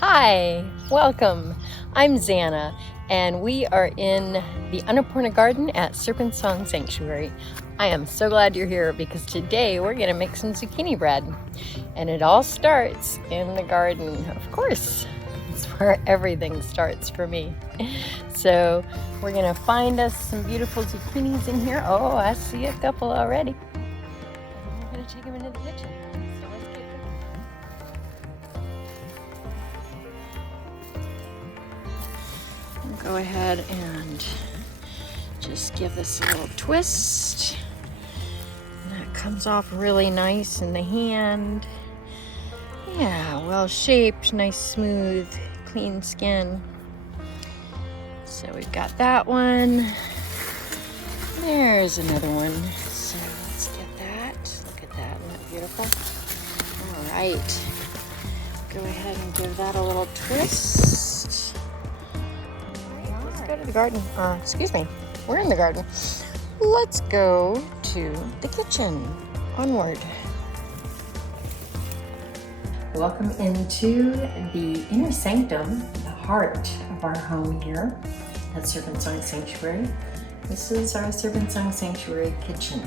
Hi, welcome. I'm Xana, and we are in the Annapurna Garden at Serpent Song Sanctuary. I am so glad you're here because today we're going to make some zucchini bread. And it all starts in the garden, of course. It's where everything starts for me. So we're going to find us some beautiful zucchinis in here. Oh, I see a couple already. And we're going to take them into the kitchen. So let's get cooking. Go ahead and just give this a little twist. And that comes off really nice in the hand. Yeah, well shaped, nice, smooth, clean skin. So we've got that one. There's another one. So let's get that. Look at that, isn't that beautiful? All right. Go ahead and give that a little twist. Let's go to the garden. Excuse me, we're in the garden. Let's go to the kitchen. Onward. Welcome into the inner sanctum, the heart of our home here at Serpent Song Sanctuary. This is our Serpent Song Sanctuary kitchen.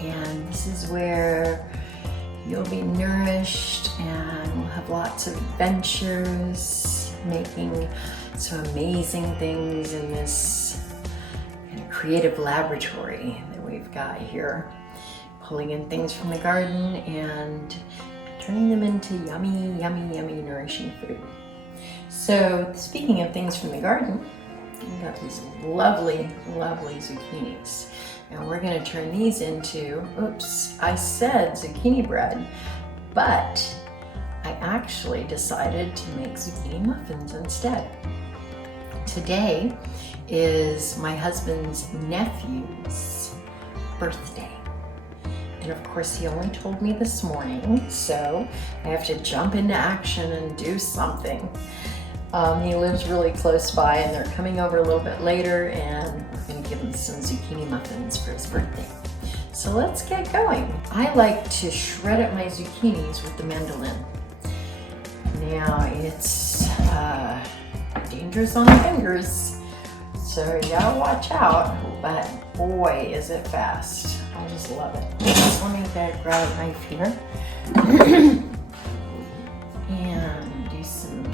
And this is where you'll be nourished and we'll have lots of adventures, making some amazing things in this kind of creative laboratory that we've got here, pulling in things from the garden and turning them into yummy, yummy, yummy, nourishing food. So speaking of things from the garden, we've got these lovely, lovely zucchinis. And we're gonna turn these into, oops, I said zucchini bread, but I actually decided to make zucchini muffins instead. Today is my husband's nephew's birthday. And of course, he only told me this morning, so I have to jump into action and do something. He lives really close by and they're coming over a little bit later and we're gonna give him some zucchini muffins for his birthday. So let's get going. I like to shred up my zucchinis with the mandolin. Now it's dangerous on the fingers, so you gotta watch out, but boy, is it fast. I just love it. So let me grab a knife here and do some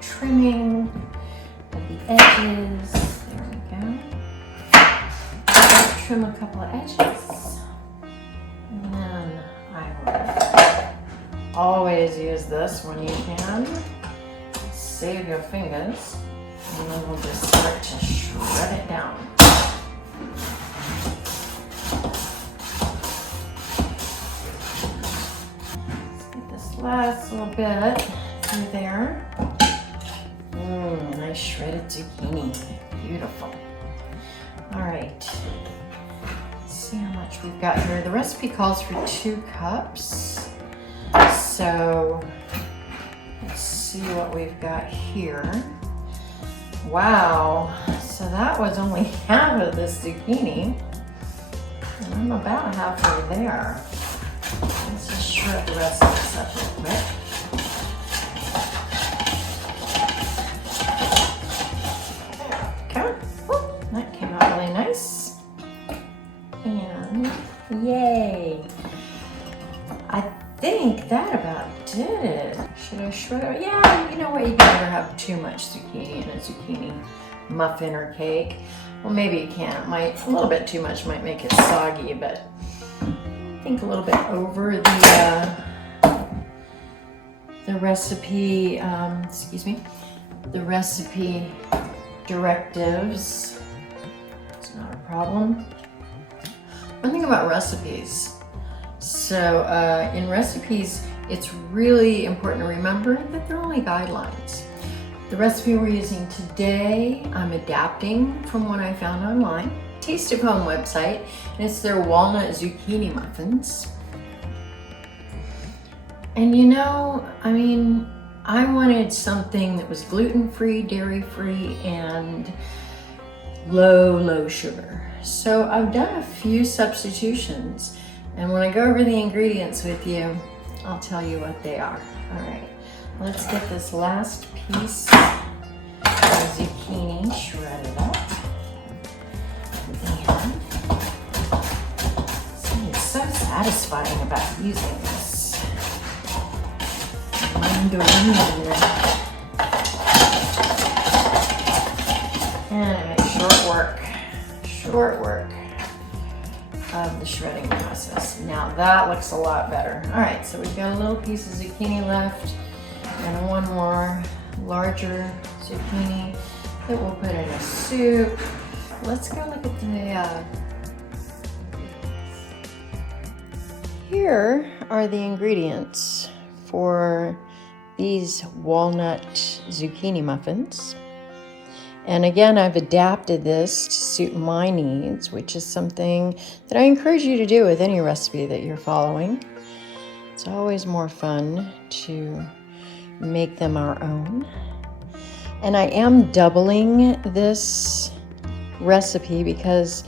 trimming of the edges. There we go. Trim a couple of edges. And then I will always use this when you can. Save your fingers. And then we'll just start to shred it down. Last little bit through there. Nice shredded zucchini. Beautiful. All right. Let's see how much we've got here. The recipe calls for 2 cups. So let's see what we've got here. Wow. So that was only half of this zucchini. And I'm about halfway there. Let's just shred the rest of this up real quick. There we go. Whoop, that came out really nice. And yay! I think that about did it. Should I shred it? Yeah, you know what? You can never have too much zucchini in a zucchini muffin or cake. Well, maybe you can. It might, a little bit too much might make it soggy, but I think a little bit over the recipe, the recipe directives. It's not a problem. One thing about recipes. So in recipes, it's really important to remember that they're only guidelines. The recipe we're using today, I'm adapting from one I found online. Taste of Home website, and it's their walnut zucchini muffins. And you know, I mean, I wanted something that was gluten-free, dairy-free, and low sugar. So I've done a few substitutions, and when I go over the ingredients with you, I'll tell you what they are. All right, Let's get this last piece of zucchini shredded up. And something so satisfying about using this. And I make short work of the shredding process. Now that looks a lot better. All right, so we've got a little piece of zucchini left and one more larger zucchini that we'll put in a soup. Let's go look at the, here are the ingredients for these walnut zucchini muffins. And again, I've adapted this to suit my needs, which is something that I encourage you to do with any recipe that you're following. It's always more fun to make them our own. And I am doubling this recipe because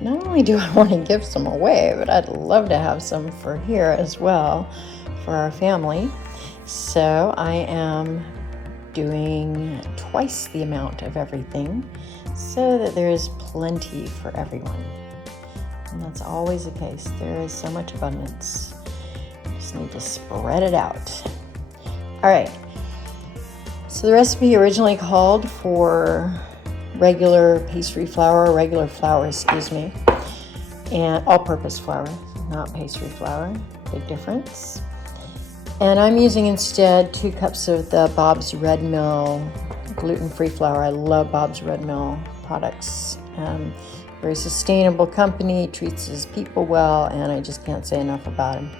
not only do I want to give some away, but I'd love to have some for here as well for our family. So I am doing twice the amount of everything so that there is plenty for everyone. And that's always the case. There is so much abundance. You just need to spread it out. All right. So the recipe originally called for regular pastry flour, and all-purpose flour, not pastry flour. Big difference. And I'm using instead 2 cups of the Bob's Red Mill gluten-free flour. I love Bob's Red Mill products. Very sustainable company, treats his people well, and I just can't say enough about him.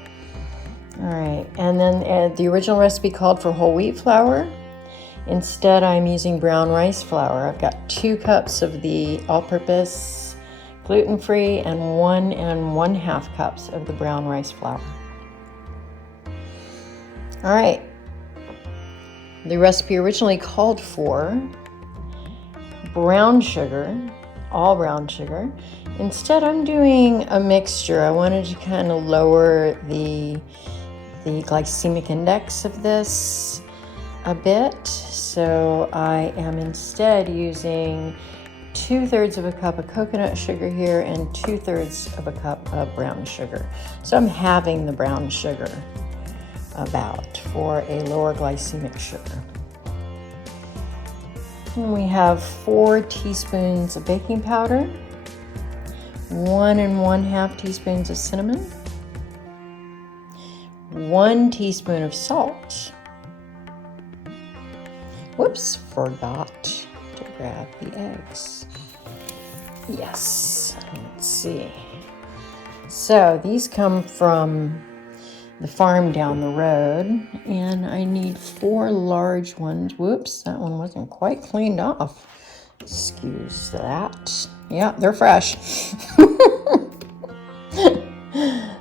All right, and then the original recipe called for whole wheat flour. Instead, I'm using brown rice flour. I've got 2 cups of the all-purpose gluten-free and 1 1/2 cups of the brown rice flour. All right, the recipe originally called for brown sugar, all brown sugar. Instead, I'm doing a mixture. I wanted to kind of lower the glycemic index of this a bit. So I am instead using 2/3 of a cup of coconut sugar here and 2/3 of a cup of brown sugar. So I'm halving the brown sugar about for a lower glycemic sugar. And we have 4 teaspoons of baking powder, 1 1/2 teaspoons of cinnamon, 1 teaspoon of salt. Whoops, forgot to grab the eggs. Yes, let's see. So these come from the farm down the road, and I need 4 large ones. Whoops, that one wasn't quite cleaned off. Excuse that. Yeah, they're fresh.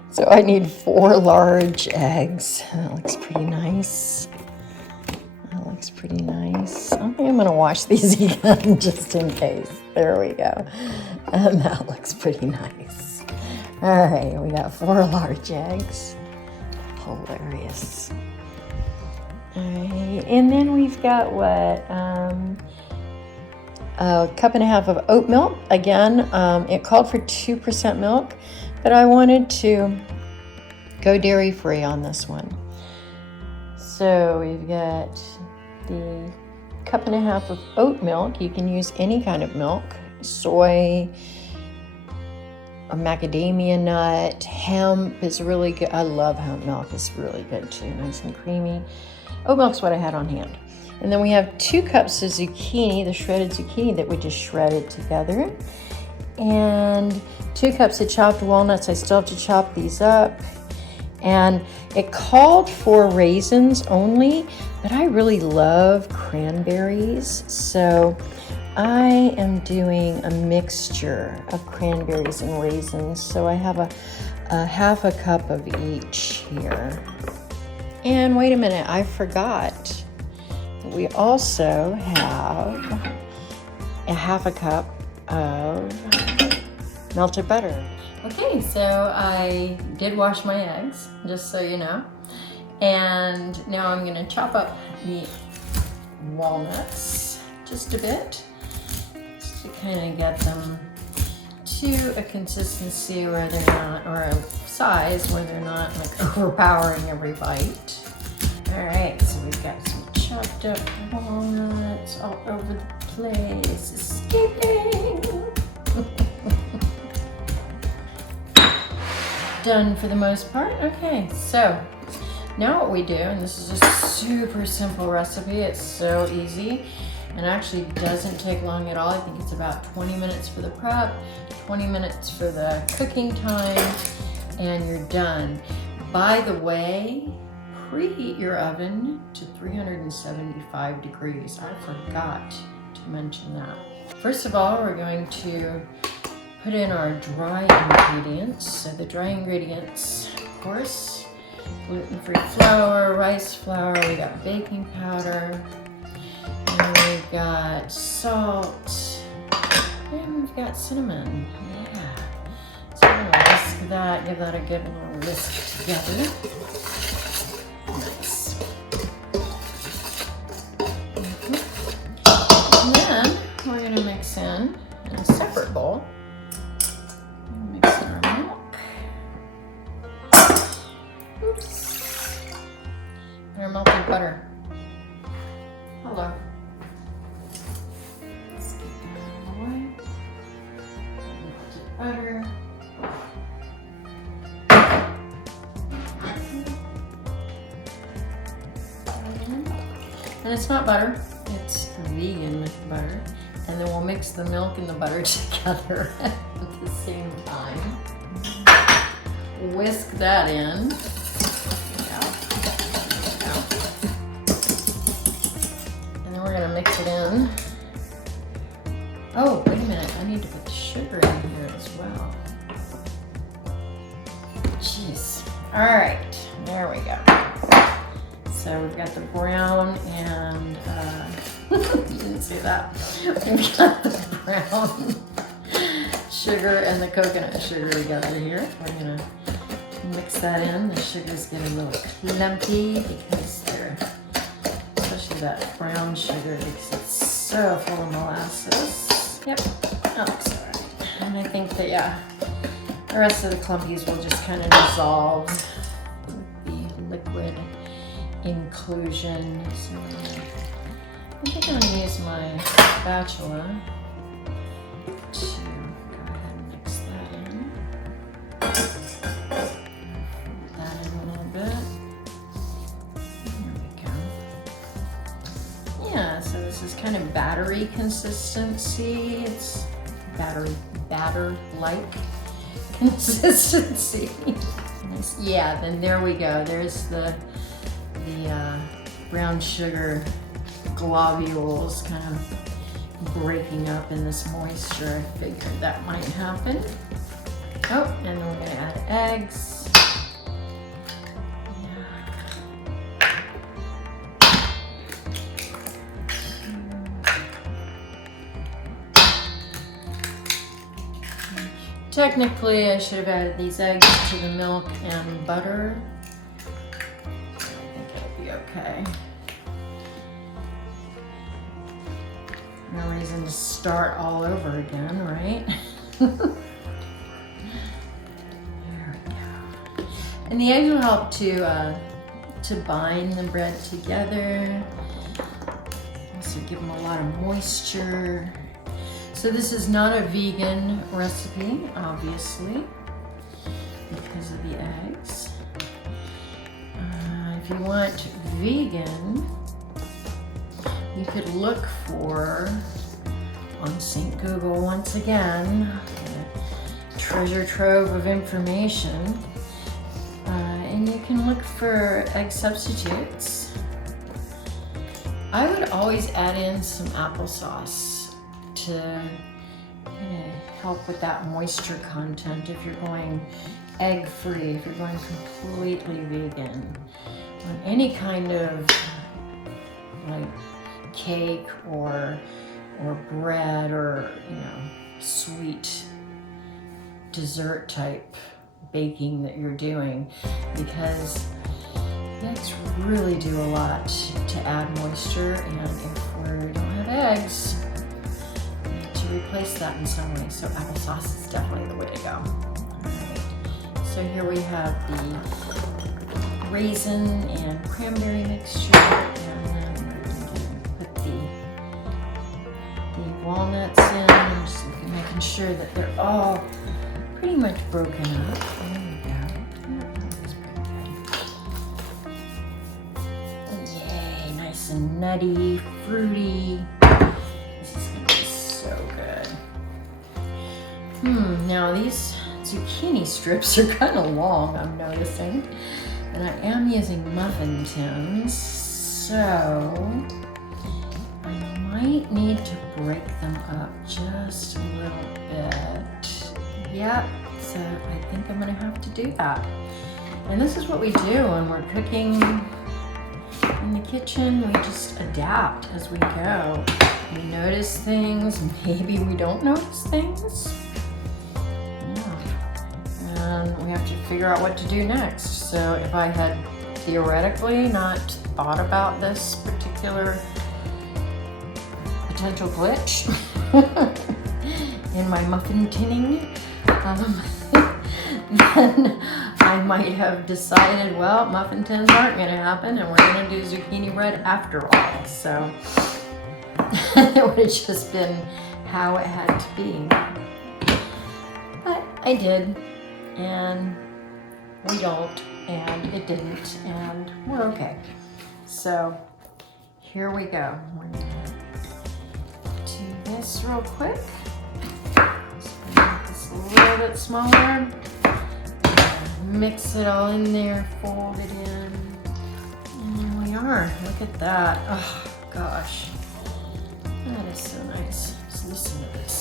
So I need 4 large eggs. That looks pretty nice. I think I'm gonna wash these again just in case. There we go. And that looks pretty nice. All right, we got 4 large eggs. Hilarious. All right, and then we've got what? A cup and a half of oat milk. Again, it called for 2% milk, but I wanted to go dairy-free on this one. So we've got the cup and a half of oat milk. You can use any kind of milk, soy, a macadamia nut, hemp is really good. I love hemp milk. It's really good too, nice and creamy. Oat milk's what I had on hand. And then we have 2 cups of zucchini, the shredded zucchini that we just shredded together. And 2 cups of chopped walnuts. I still have to chop these up. And it called for raisins only, but I really love cranberries. So I am doing a mixture of cranberries and raisins. So I have a 1/2 cup of each here. And wait a minute, I forgot. We also have a 1/2 cup of melted butter. Okay, so I did wash my eggs, just so you know. And now I'm gonna chop up the walnuts just a bit, just to kind of get them to a consistency where they're not, or a size where they're not like overpowering every bite. All right, so we've got some chopped up walnuts all over the place, escaping. Done for the most part. Okay, so now what we do, and this is a super simple recipe, it's so easy and actually doesn't take long at all. I think it's about 20 minutes for the prep, 20 minutes for the cooking time, and you're done. By the way, preheat your oven to 375 degrees. I forgot to mention that. First of all, we're going to put in our dry ingredients. So the dry ingredients, of course, gluten-free flour, rice flour, we got baking powder, and we got salt, and we've got cinnamon. Yeah. So I'm gonna whisk that, give that a good little whisk together. Nice. And then we're gonna mix in a separate bowl. Mix in our milk. Oops. And our melted butter. Hello. Let's get that out of the way. Melted butter. And it's not butter, it's vegan butter. And then we'll mix the milk and the butter together at the same time. Whisk that in. And then we're gonna mix it in. Oh, wait a minute, I need to put the sugar in here as well. Jeez. All right, there we go. So we've got the brown and, you didn't see that. We've got the brown sugar and the coconut sugar together here. We're gonna mix that in. The sugar's getting a little clumpy because especially that brown sugar, because it's so full of molasses. Yep, that looks all right. And I think that, yeah, the rest of the clumpies will just kind of dissolve with the liquid inclusion. So I think I'm gonna use my spatula to go ahead and mix that in. Fold that in a little bit. There we go. Yeah, so this is kind of battery consistency. It's batter-like consistency. Nice. Yeah, then there we go. There's the brown sugar globules kind of breaking up in this moisture. I figured that might happen. Oh, and then we're gonna add eggs. Technically, I should have added these eggs to the milk and butter. I think it'll be okay. No reason to start all over again, right? There we go. And the eggs will help to bind the bread together. Also give them a lot of moisture. So this is not a vegan recipe, obviously, because of the eggs. If you want vegan, you could look for, on St. Google once again, a treasure trove of information, and you can look for egg substitutes. I would always add in some applesauce to help with that moisture content if you're going egg-free, if you're going completely vegan. On any kind of like cake or bread or sweet dessert type baking that you're doing, because Eggs really do a lot to add moisture, and if we don't have eggs, we need to replace that in some way. So applesauce is definitely the way to go. All right. So here we have the raisin and cranberry mixture, and then we're going to put the walnuts in. I'm just making sure that they're all pretty much broken up. There we go. That looks pretty good. Yay, nice and nutty, fruity. This is going to be so good. Now these zucchini strips are kind of long, I'm noticing. And I am using muffin tins, so I might need to break them up just a little bit. Yep, so I think I'm gonna have to do that. And this is what we do when we're cooking in the kitchen. We just adapt as we go. We notice things, maybe we don't notice things. And we have to figure out what to do next. So if I had theoretically not thought about this particular potential glitch in my muffin tinning, then I might have decided, well, muffin tins aren't going to happen and we're going to do zucchini bread after all. So it would have just been how it had to be. But I did. And we don't, and it didn't, and we're okay. So here we go. We're gonna do this real quick. Just make this a little bit smaller. Mix it all in there, fold it in. And there we are. Look at that. Oh gosh, that is so nice. Just listen to this.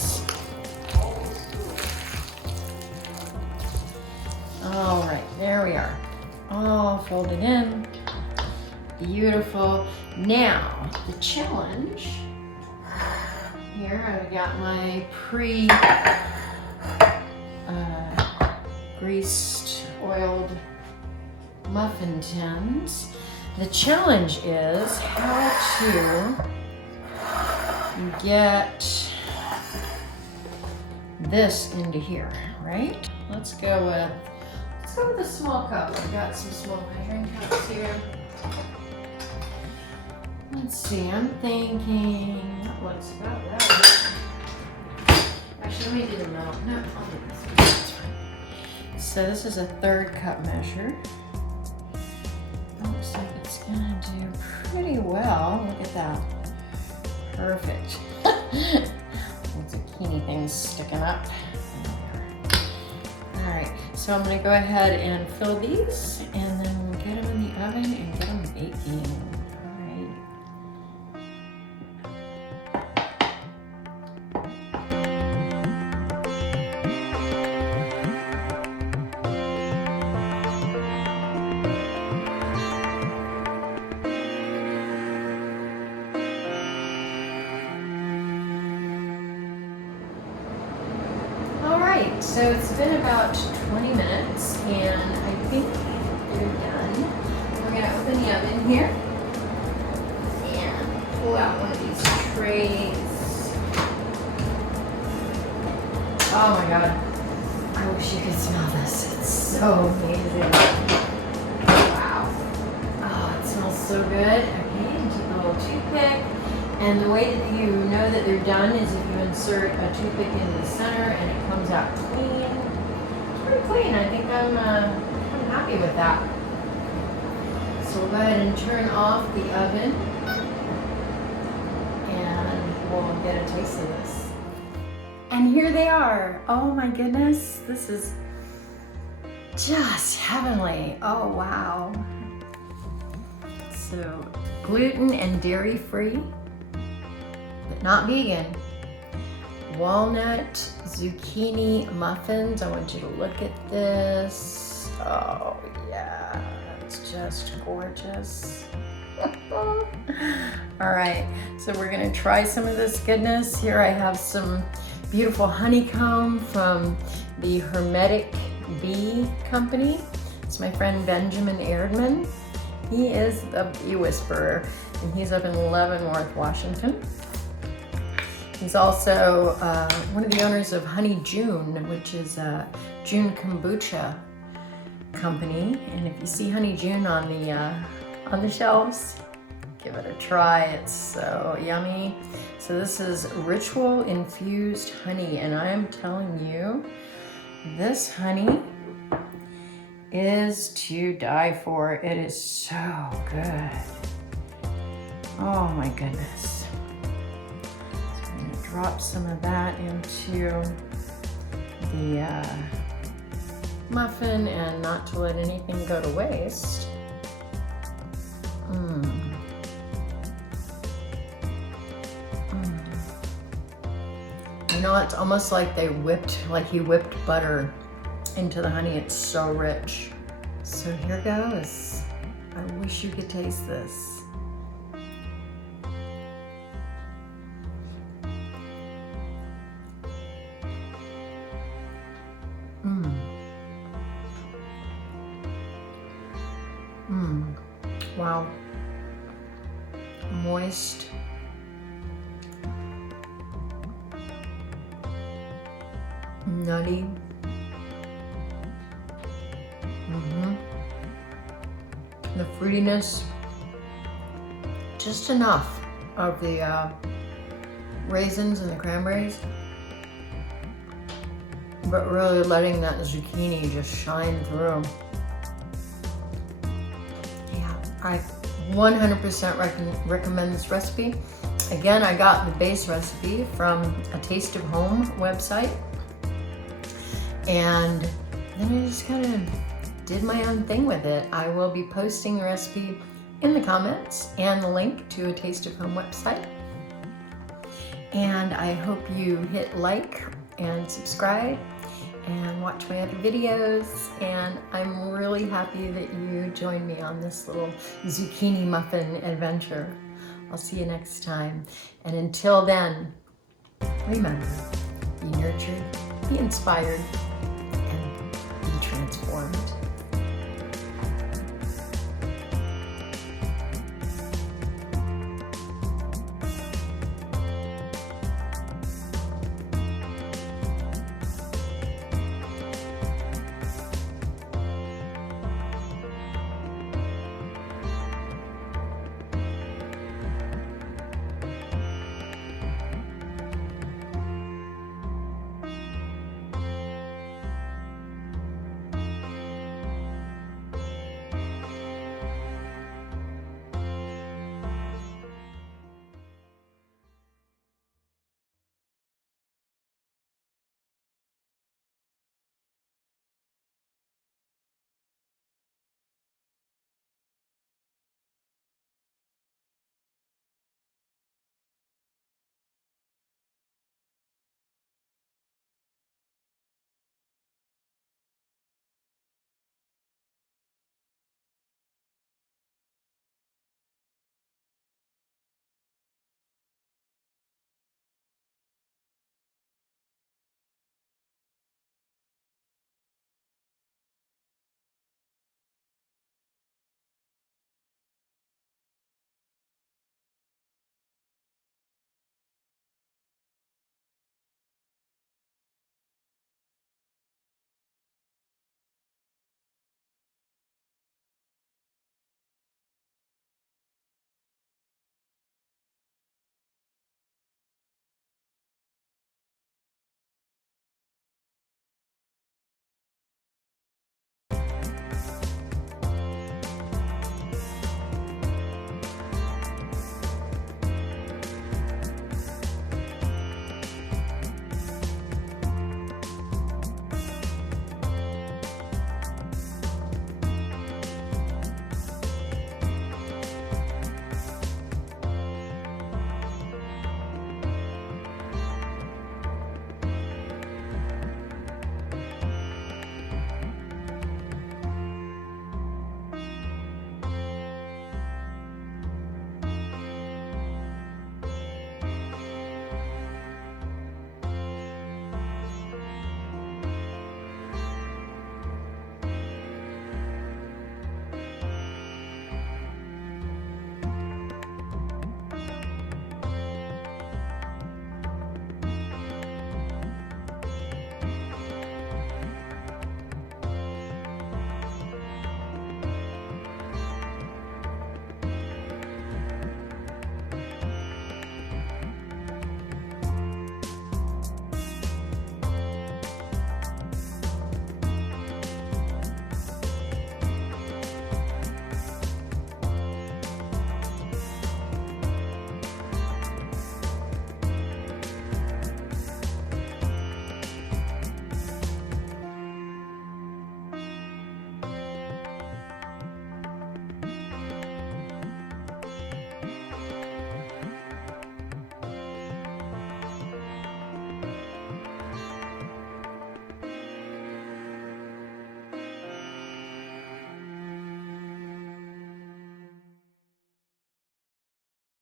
All right, there we are. All folded in. Beautiful. Now, the challenge. Here I've got my greased, oiled muffin tins. The challenge is how to get this into here, right? Let's go with a small cup. I've got some small measuring cups here. Let's see, I'm thinking that looks about right. Actually, let me do the milk. No, I'll do this. That's fine. So this is a 1/3 cup measure. Looks like it's gonna do pretty well. Look at that. Perfect. The zucchini thing's sticking up. All right, so I'm gonna go ahead and fill these and then get them in the oven and get them baking. So it's been about 20 minutes and I think they're done. We're going to open the oven here and pull out one of these trays. Oh my god, I wish you could smell this. It's so amazing. Wow. Oh, it smells so good. Okay, and take a little toothpick. And the way that you know that they're done is if you insert a toothpick into the center and it comes out clean. It's pretty clean. I think I'm happy with that. So we'll go ahead and turn off the oven and we'll get a taste of this. And here they are. Oh my goodness, this is just heavenly. Oh wow. So gluten and dairy free, but not vegan. Walnut zucchini muffins. I want you to look at this. Oh yeah, it's just gorgeous. All right, so we're gonna try some of this goodness. Here I have some beautiful honeycomb from the Hermetic Bee Company. It's my friend Benjamin Erdmann. He is the bee whisperer, and he's up in Leavenworth, Washington. He's also one of the owners of Honey June, which is a June kombucha company. And if you see Honey June on the shelves, give it a try. It's so yummy. So this is ritual infused honey, and I am telling you, this honey is to die for. It is so good. Oh my goodness. So I'm gonna drop some of that into the muffin, and not to let anything go to waste. You know, it's almost like he whipped butter into the honey. It's so rich. So here goes. I wish you could taste this. Wow. Moist. Nutty. The fruitiness, just enough of the raisins and the cranberries, but really letting that zucchini just shine through. Yeah, I 100% recommend this recipe. Again, I got the base recipe from a Taste of Home website, and then I just kind of did my own thing with it. I will be posting the recipe in the comments and the link to a Taste of Home website. And I hope you hit like and subscribe and watch my other videos. And I'm really happy that you joined me on this little zucchini muffin adventure. I'll see you next time. And until then, remember, be nurtured, be inspired, and be transformed.